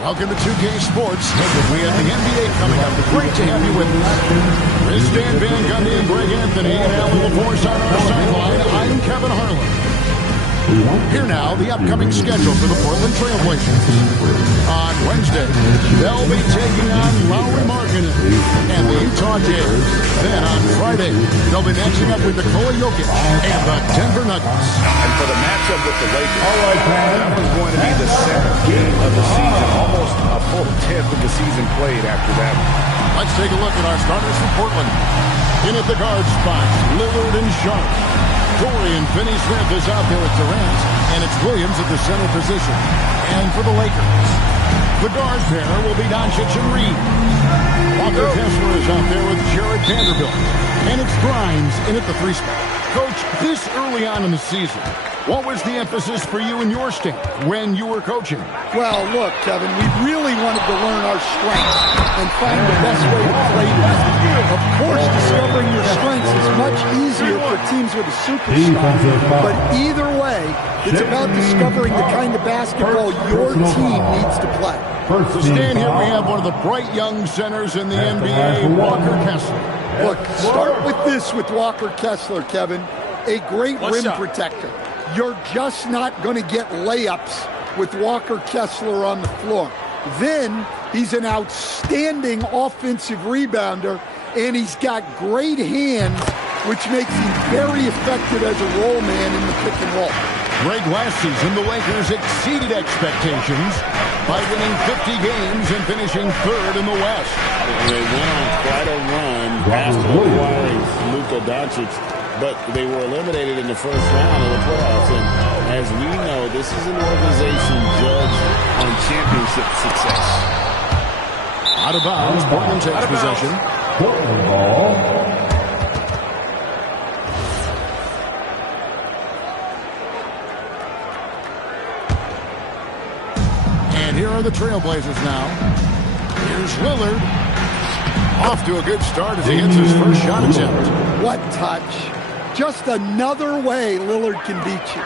Welcome to 2K Sports. We have the NBA coming up. Great to have you with us. This is Dan Van Gundy and Greg Anthony and Alan LaForce on our sideline. I'm Kevin Harlan. Here now, the upcoming schedule for the Portland Trailblazers. On Wednesday, they'll be taking on Lauri Markkanen and the Utah Jazz. Then on Friday, they'll be matching up with Nikola Jokic and the Denver Nuggets. And for the matchup with the Lakers, that was going to be the second game of the season. Almost a full 10th of the season played after that. Let's take a look at our starters from Portland. In at the guard spots, Lillard and Sharp. Dorian Finney-Smith is out there with Durant, and it's Williams at the center position. And for the Lakers, the guard pair will be Doncic and Reed. Walker Kessler is out there with Jared Vanderbilt. And it's Grimes in at the 3 spot. Coach, this early on in the season, what was the emphasis for you and your staff when you were coaching? Well, look, Kevin, we really wanted to learn our strengths and find the best way to play them. Of course, discovering your strengths is much easier for teams with a superstar. But either way, it's about discovering the kind of basketball your team needs to play. To stand here, we have one of the bright young centers in the NBA, Walker Kessler. Look, start with this with Walker Kessler, Kevin. A great rim protector. You're just not going to get layups with Walker Kessler on the floor. Then he's an outstanding offensive rebounder, and he's got great hands, which makes him very effective as a roll man in the pick and roll. Greg, last season, the Lakers exceeded expectations by winning 50 games and finishing 3rd in the West. They went on quite a run after acquiring Luka Doncic, but they were eliminated in the first round of the playoffs. And as we know, this is an organization judged on championship success. Out of bounds, Portland takes possession. Portland ball. And here are the Trailblazers now. Here's Lillard. Off to a good start as he hits his first shot attempt. What touch. Just another way Lillard can beat you.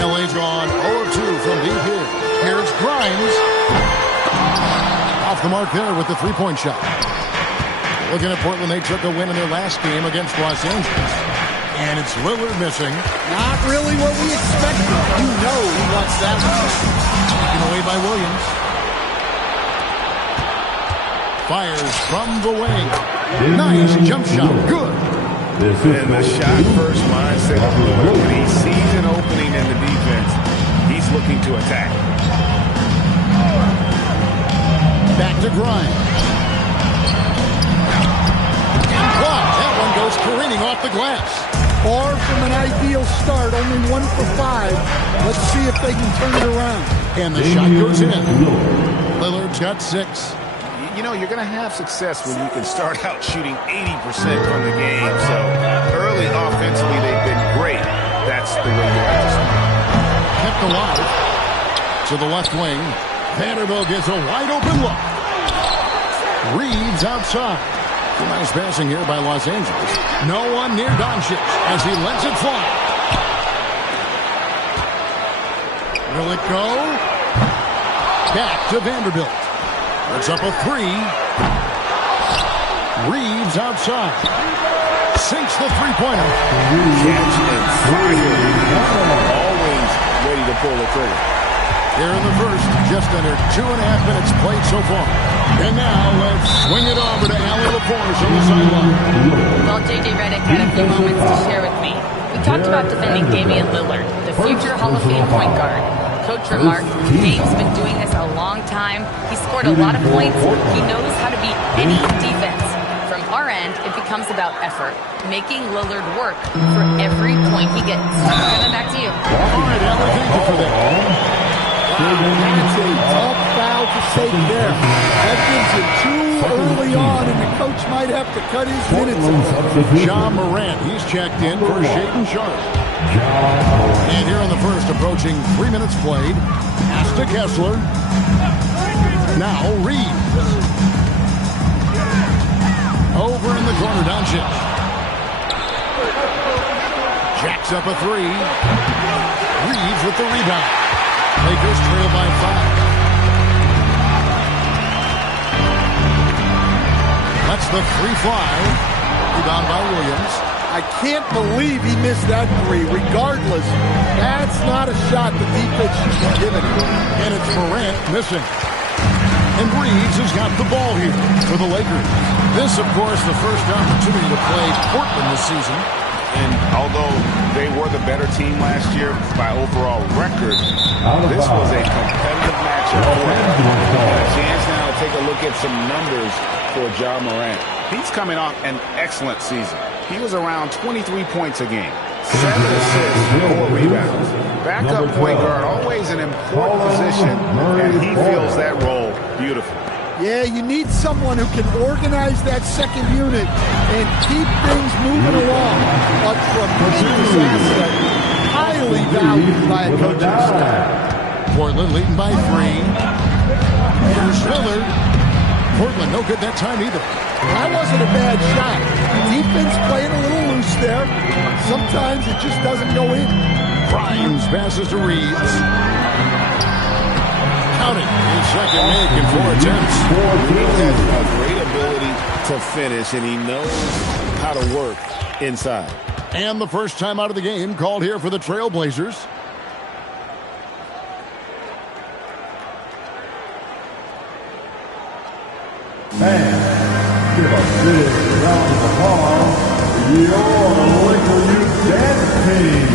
LA's gone 0-2 from deep here. Here's Grimes. Off the mark there with the 3-point shot. Looking at Portland, they took a win in their last game against Los Angeles. And it's Lillard missing. Not really what we expected. You know he wants that one. Taken away by Williams. Fires from the wing. Nice jump shot. Good. And the shot-first mindset of Lillard. When he sees an opening in the defense, he's looking to attack. Back to Grimes. And blocked. That one goes careening off the glass. Far from an ideal start, only 1 for 5. Let's see if they can turn it around. And the shot goes in. Lillard's got 6. You know, you're going to have success when you can start out shooting 80% from the game. So early offensively, they've been great. That's the way you have to start. Kept alive to the left wing. Vanderbilt gets a wide open look. Reeves outside. Nice passing here by Los Angeles. No one near Doncic as he lets it fly. Will it go? Back to Vanderbilt. It's up a 3. Reeves outside. Sinks the three-pointer. Catch and fire. Always ready to pull the trigger. Here in the first, just under 2.5 minutes played so far. And now let's swing it over to Alan LaForce on the sideline. Well, J.J. Redick had a few moments to share with me. We talked about defending Damian Lillard, the future Hall of Fame point guard. Coach remarked, Dame's been doing this a long time. He scored a lot of points. He knows how to beat any defense. From our end, it becomes about effort, making Lillard work for every point he gets. Kevin, back to you. All right, Alan, thank you for that. That's a tough foul to take there. That gives it too early on, and the coach might have to cut his minutes. John Morant, he's checked in for Shaedon Sharp. And here in the first, approaching 3 minutes played. Pass to Kessler. Now Reeves. Over in the corner, Doncic. Jacks up a 3. Reeves with the rebound. Lakers trail by 5. The three fly. Rebound by Williams. I can't believe he missed that three. Regardless, that's not a shot the defense should be giving him. And it's Morant missing. And Reeves has got the ball here for the Lakers. This, of course, the first opportunity to play Portland this season. And although they were the better team last year by overall record, this was a competitive matchup for them. A chance now to take a look at some numbers for Ja Morant. He's coming off an excellent season. He was around 23 points a game, 7 assists, 4 rebounds. Backup point guard, always an important position, and he fills that role beautifully. Yeah, you need someone who can organize that second unit and keep things moving along. A tremendous asset, highly valued by a coaching staff. Portland leading by 3. Here's Lillard. Portland no good that time either. That wasn't a bad shot. Defense playing a little loose there. Sometimes it just doesn't go in. Grimes passes to Reeves. Counting his second make in 4 attempts. He has a great ability to finish, and he knows how to work inside. And the first time out of the game called here for the Trailblazers. And give a big round of applause for your Laker Youth Dance Team.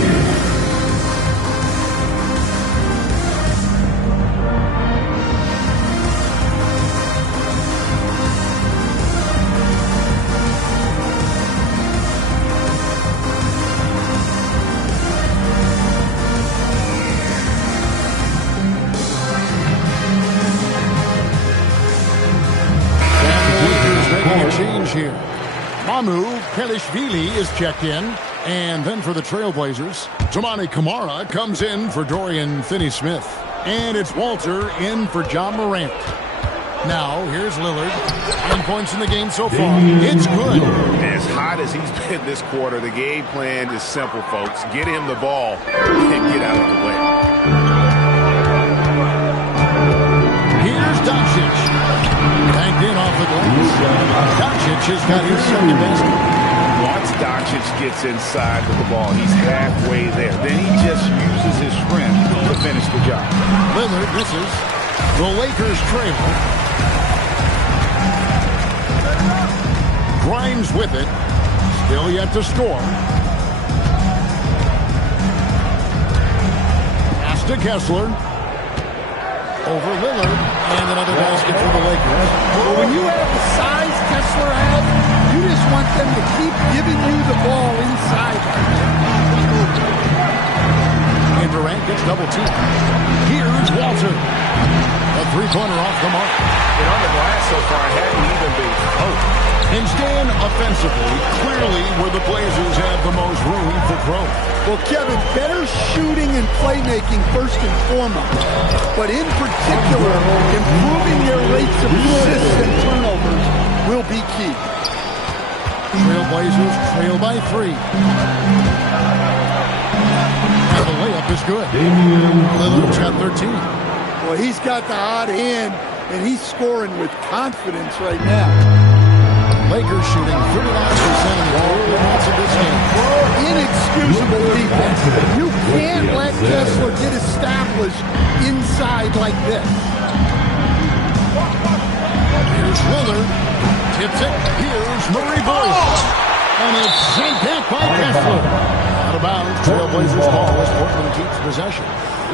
Change here. Mamu Pelishvili is checked in. And then for the Trailblazers, Toumani Camara comes in for Dorian Finney-Smith. And it's Walter in for Ja Morant. Now, here's Lillard. 9 points in the game so far. It's good. As hot as he's been this quarter, the game plan is simple, folks. Get him the ball and get out of the way. Here's Doncic. Banked in off the glass. Doncic has got his second basket. Once Doncic gets inside with the ball, he's halfway there. Then he just uses his strength to finish the job. Lillard misses. The Lakers trail. Grimes with it. Still yet to score. Pass to Kessler. Over Lillard. And another basket for the Lakers. Well, when you have the size Kessler has, you just want them to keep giving you the ball inside. And Durant gets double teamed. Here's Walter. A three-pointer off the mark. And on the glass so far, it hadn't even been close. And staying offensively, clearly where the Blazers have the most room for growth. Well, Kevin, better shooting and playmaking first and foremost. But in particular, improving their rates of assists and turnovers will be key. Trailblazers trail by 3. And the layup is good. Lillard's got 13. Well, he's got the hot hand, and he's scoring with confidence right now. Lakers shooting 39% in the early minutes of this game. Inexcusable defense. You can't let Kessler get established inside like this. Here's Lillard. Tips it. Here's Murray Boyce. And it's sent back by Kessler. Out of bounds. Trailblazers ball as Portland keeps possession.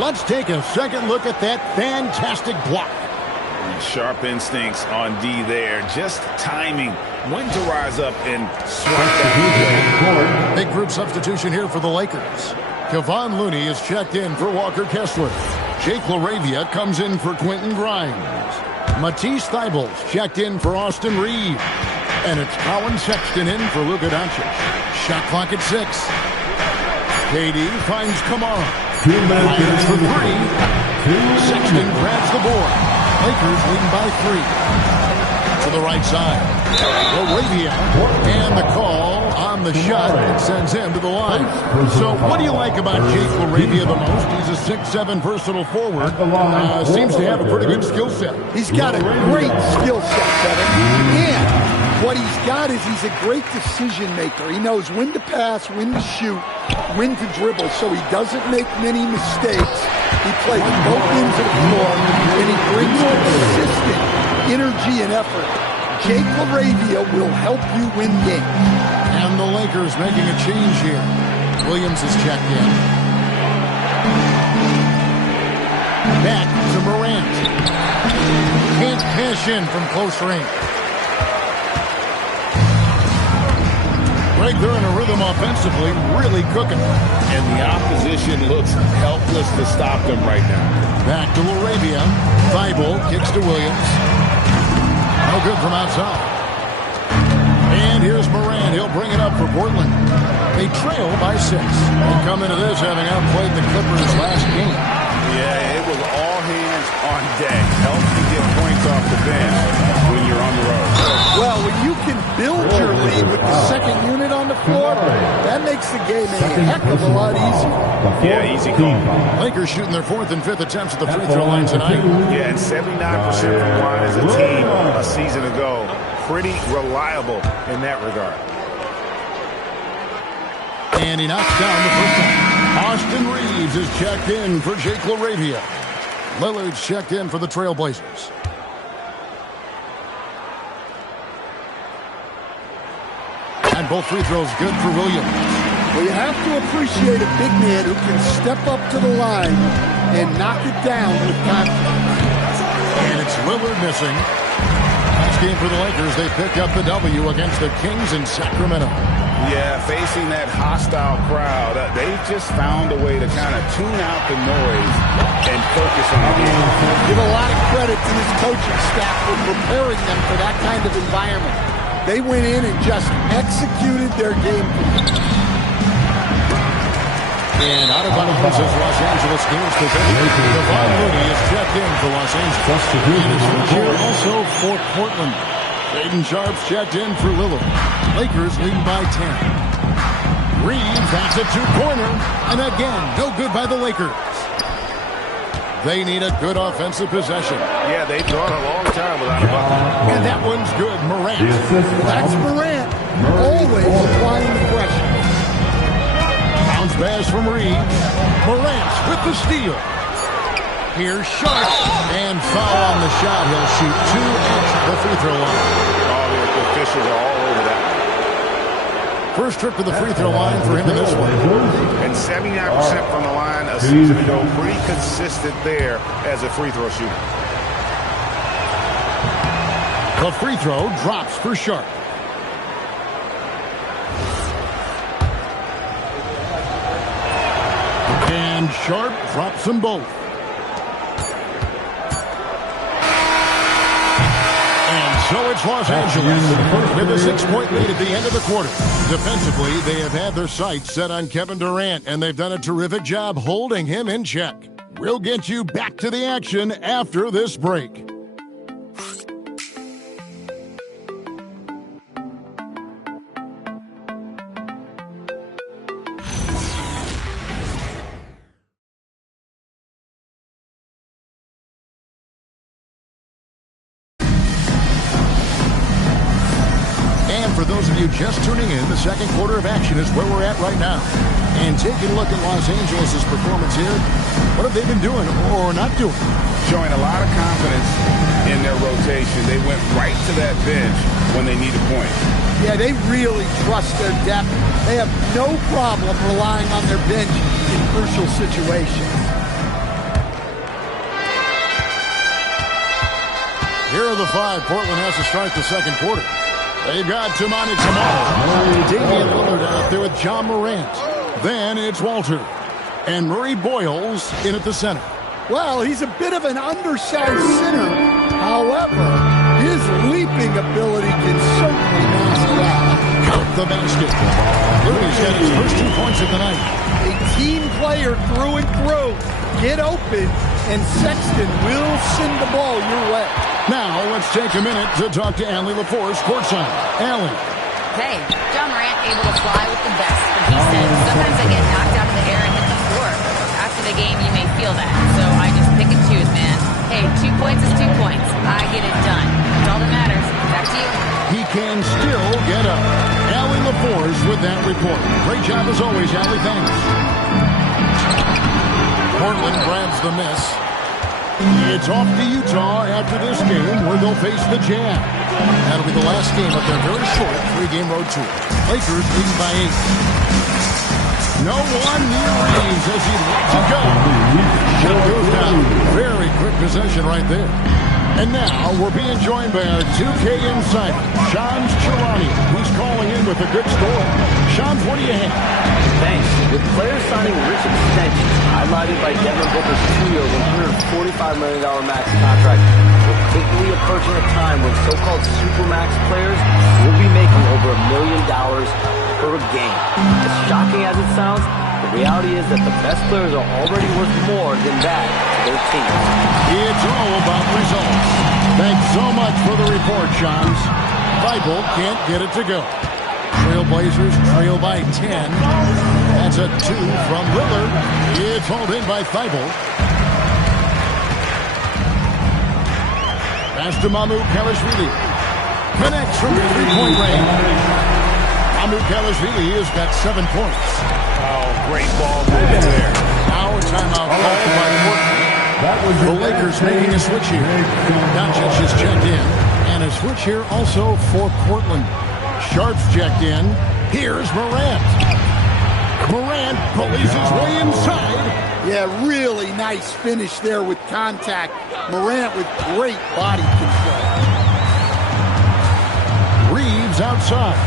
Let's take a second look at that fantastic block. Sharp instincts on D there. Just timing. When to rise up and swipe that. Big group substitution here for the Lakers. Kevon Looney is checked in for Walker Kessler. Jake LaRavia comes in for Quentin Grimes. Matisse Thybulle's checked in for Austin Reeves. And it's Colin Sexton in for Luka Doncic. Shot clock at 6. KD finds Camara. Fires for 3. Sexton grabs the board. Lakers leading by 3. To the right side. LaRavia. And the call on the shot that sends him to the line. So what do you like about Jake LaRavia the most? He's a 6'7" versatile forward. Seems to have a pretty good skill set. He's got a great skill set, Kevin. And What he's got is he's a great decision maker. He knows when to pass, when to shoot, when to dribble, so he doesn't make many mistakes. He plays both ends of the floor, and he brings consistent energy and effort. Jake LaRavia will help you win games. And the Lakers making a change here. Williams is checked in. Back to Morant. Can't cash in from close range. Right there in a rhythm offensively, really cooking. And the opposition looks helpless to stop them right now. Back to LaRavia. Thibault kicks to Williams. No good from outside. And here's Morant. He'll bring it up for Portland. They trail by 6. And come into this having outplayed the Clippers last game. Yeah, it was all hands on deck. Helps you get points off the bench when you're on the road. Well, when you can build your lead with the second unit on the floor, that makes the game a heck of a lot easier. Yeah, easy call. Lakers shooting their 4th and 5th attempts at the free throw line tonight. Yeah, and 79% from the line as a team a season ago. Pretty reliable in that regard. And he knocks down the first one. Austin Reeves is checked in for Jake LaRavia. Lillard's checked in for the Trailblazers. And both free throws good for Williams. Well, you have to appreciate a big man who can step up to the line and knock it down with confidence. And it's Lillard missing. Last game for the Lakers, they picked up the W against the Kings in Sacramento. Yeah, facing that hostile crowd, they've just found a way to kind of tune out the noise and focus on the game. Give a lot of credit to this coaching staff for preparing them for that kind of environment. They went in and just executed their game plan. And out of bounds is Los Angeles Kings possession. Devon Mooney is checked in for Los Angeles. And it's here also for Portland. Shaedon Sharp's checked in for Lillard. Lakers leading by 10. Reeves has a 2-pointer. And again, no good by the Lakers. They need a good offensive possession. Yeah, they've gone a long time without a bucket. And that one's good. Morant. That's Morant. Always applying the pressure. Bounce pass from Reeves. Morant with the steal. Here's Sharp. And foul on the shot. He'll shoot 2 at the free throw line. Oh, the officials are all over that. First trip to the free throw line for him in this one. And 79% from the line a season ago. Pretty consistent there as a free throw shooter. The free throw drops for Sharp. And Sharp drops them both. So it's Los Angeles with a 6-point lead at the end of the quarter. Defensively, they have had their sights set on Kevin Durant, and they've done a terrific job holding him in check. We'll get you back to the action after this break. For those of you just tuning in, the second quarter of action is where we're at right now. And taking a look at Los Angeles' performance here, what have they been doing or not doing? Showing a lot of confidence in their rotation. They went right to that bench when they need a point. Yeah, they really trust their depth. They have no problem relying on their bench in crucial situations. Here are the 5 Portland has to start the second quarter. They've got Tamani Jamal, Damian Lillard out there with John Morant. Then it's Walter. And Murray Boyles in at the center. Well, he's a bit of an undersized center. However, his leaping ability can certainly mask that. Count the basket. Looney's got his first 2 points of the night. A team player through and through. Get open, and Sexton will send the ball your way. Now, let's take a minute to talk to Allie LaForce courtside. Allie. Hey, John Morant able to fly with the best, but he said sometimes I get knocked out of the air and hit the floor. After the game, you may feel that, so I just pick and choose, man. Hey, 2 points is 2 points. I get it done. That's all that matters. Back to you. he can still get up. Allie LaForce with that report. Great job as always, Allie. Thanks. Portland grabs the miss. It's off to Utah after this game where they'll face the Jazz. That'll be the last game of their very short 3-game road tour. Lakers leading by 8. No one near Reeves as he lets it go. Shot goes down. Very quick possession right there. And now we're being joined by our 2K insider, Shams Charania, who's calling in with a good story. Shams, what do you have? Thanks. With players signing rich extensions, highlighted by Devin Booker's 2-year, $145 million max contract, we're quickly approaching a time when so-called supermax players will be making over $1 million per game. As shocking as it sounds, the reality is that the best players are already worth more than that to their teams. It's all about results. Thanks so much for the report, Shams. Bible can't get it to go. Trailblazers trail by 10. That's a 2 from Lillard. It's hauled in by Thibault. Pass to Mahmoud Kalashvili. Connects from three-point range. Mahmoud Kalashvili has got 7 points. Oh, great ball movement there. Now a timeout called by Portland. The Lakers making a switch here. Doncic is checked in. And a switch here also for Portland. Sharp's checked in. Here's Morant. Morant pulleys his way inside. Yeah, really nice finish there with contact. Morant with great body control. Reeves outside.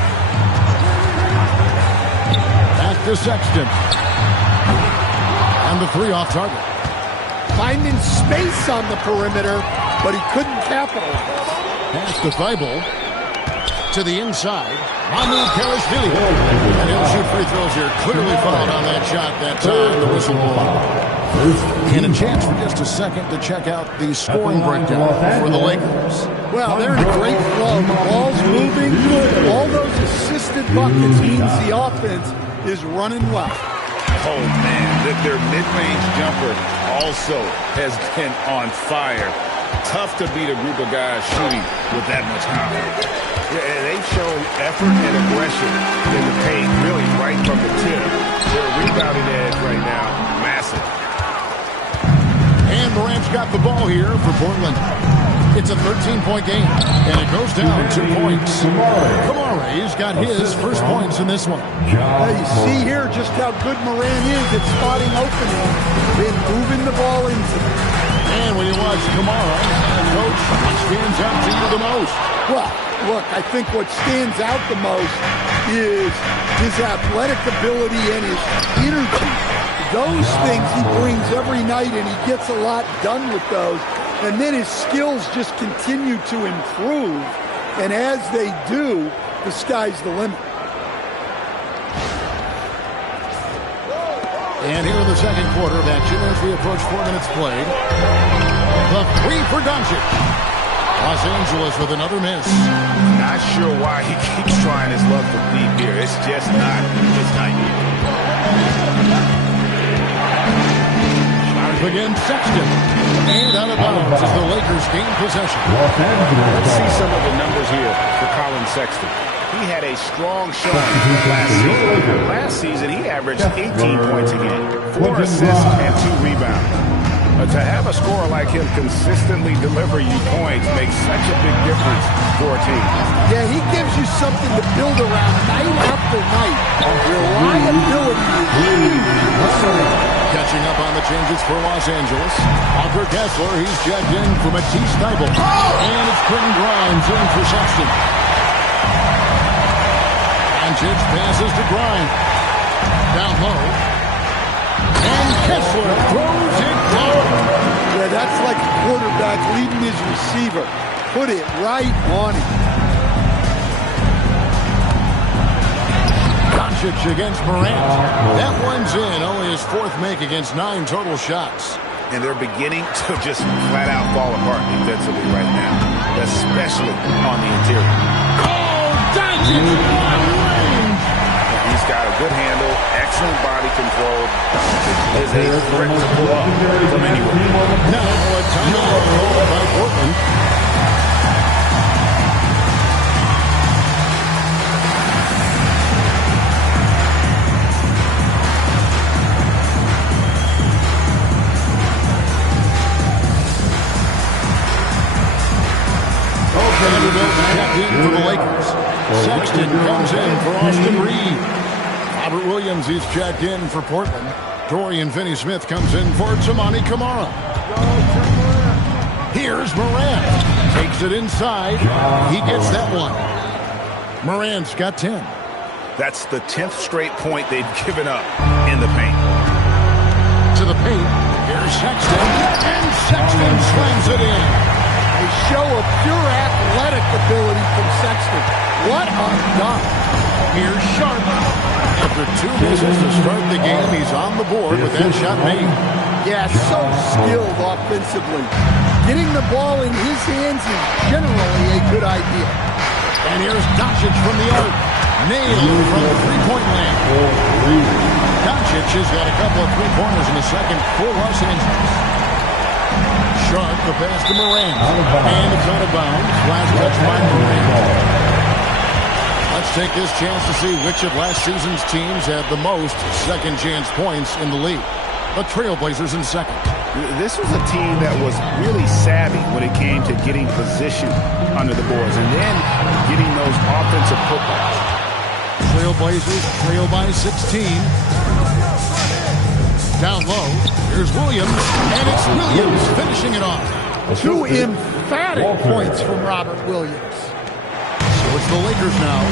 Back to Sexton. And the 3 off target. Finding space on the perimeter, but he couldn't capitalize. Pass to Thibault. To the inside. Mahmoud Kalashvili. And he'll shoot free throws here. Clearly fouled on that shot that time. The whistle blew. And a chance for just a second to check out the scoring breakdown for the Lakers. Well, they're in a great flow. The ball's moving. All those assisted buckets means the offense is running well. Oh, man, their mid-range jumper also has been on fire. Tough to beat a group of guys shooting with that much confidence. Yeah, they've shown effort and aggression in the paint, really right from the tip. Their rebounding edge right now, massive. And Morant's got the ball here for Portland. It's a 13-point game, and it goes down 2 points. Kamara's got his first points in this one. Now you see here just how good Morant is at spotting opening, then moving the ball into them. And when you watch Kamara, Coach, what stands out to you the most? Well, look, I think what stands out the most is his athletic ability and his energy. Those things he brings every night, and he gets a lot done with those. And then his skills just continue to improve. And as they do, the sky's the limit. And here in the second quarter of action as we approach 4 minutes played. The 3 for Doncic. Los Angeles with another miss. Not sure why he keeps trying his luck to deep here. It's just not his night. Again, Sexton. And out of bounds as the Lakers gain possession. Let's see some of the numbers here for Colin Sexton. He had a strong showing last season. Last season, he averaged 18 points a game, 4 assists, and 2 rebounds. To have a scorer like him consistently deliver you points makes such a big difference for a team. Yeah, he gives you something to build around night after night. Reliability is huge. Catching up on the changes for Los Angeles. Walker Kessler, he's checked in for Matisse Thybulle. And it's Quentin Grimes in for Sexton. Doncic passes to Grimes. Down low. And Kessler throws it down. Yeah, that's like a quarterback leading his receiver. Put it right on him. Doncic against Morant. That one's in. Only his 4th make against 9 total shots. And they're beginning to just flat out fall apart defensively right now, especially on the interior. Oh, Doncic on range. He's got a good handle, excellent body control. Doncic is a threat to pull up from anywhere. Now a timeout called by Portland. Vanderbilt checked in for the Lakers. Sexton comes in for Austin Reed. Robert Williams, he's checked in for Portland. Dorian Finney-Smith comes in for Tamani Kamara. Here's Morant. Takes it inside. He gets that one. Morant's got 10. That's the 10th straight point they've given up in the paint. To the paint. Here's Sexton. And Sexton slams it in. A show of pure athletic ability from Sexton. What a dunk. Here's Sharp. After 2 misses to start the game, he's on the board with that shot made. Yeah, so skilled offensively. Getting the ball in his hands is generally a good idea. And here's Doncic from the arc. Nailed from three-point land. Doncic has got a couple of three-pointers in the second for Los Angeles. Sharp, the pass to Morant. And it's out of bounds. Last touch by Morant. Let's take this chance to see which of last season's teams had the most second-chance points in the league. The Trailblazers in second. This was a team that was really savvy when it came to getting position under the boards and then getting those offensive putbacks. Trailblazers trail by 16. Down low, here's Williams, and it's Williams finishing it off. 2 emphatic points from Robert Williams. So it's the Lakers now.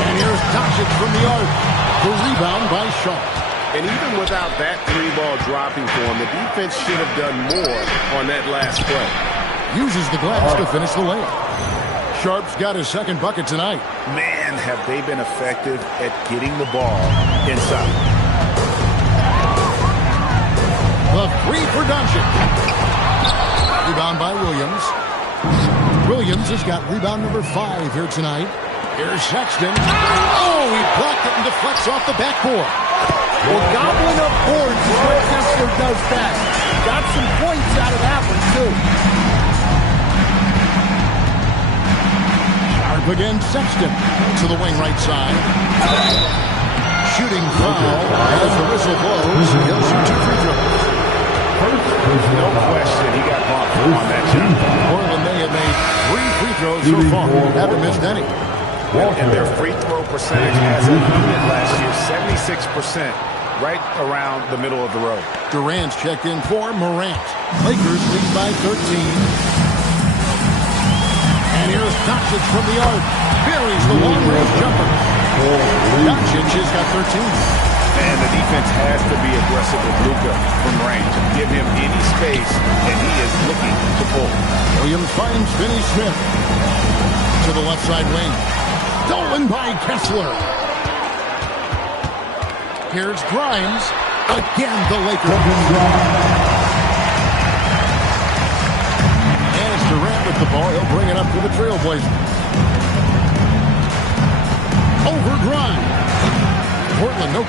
And here's Doncic from the arc. The rebound by Sharp. And even without that 3-ball dropping for him, the defense should have done more on that last play. Uses the glass to finish the layup. Sharp's got his second bucket tonight. Man, have they been effective at getting the ball inside. The 3 for Doncic. Rebound by Williams. Williams has got rebound number 5 here tonight. Here's Sexton. Oh, he blocked it and deflects off the backboard. Well, gobbling up boards is what Kessler does best. Got some points out of that one, too. Sharp again, Sexton to the wing right side. Shooting foul as the whistle blows. He'll shoot 2 free throws. No question, he got bumped on that shot. Portland, they have made 3 free throws so far. Haven't missed any. And their free throw percentage as a unit last year, 76%, right around the middle of the road. Durant's checked in for Morant. Lakers lead by 13. And here's Doncic from the arc. Buries the long-range jumper. Doncic has got 13. And the defense has to be aggressive with Luka from range. Give him any space, and he is looking to pull. Williams finds Finney-Smith to the left side wing. Stolen by Kessler. Here's Grimes. Again, the Lakers. And it's Durant with the ball. He'll bring it up to the Trailblazers. Over Grimes. Portland, no.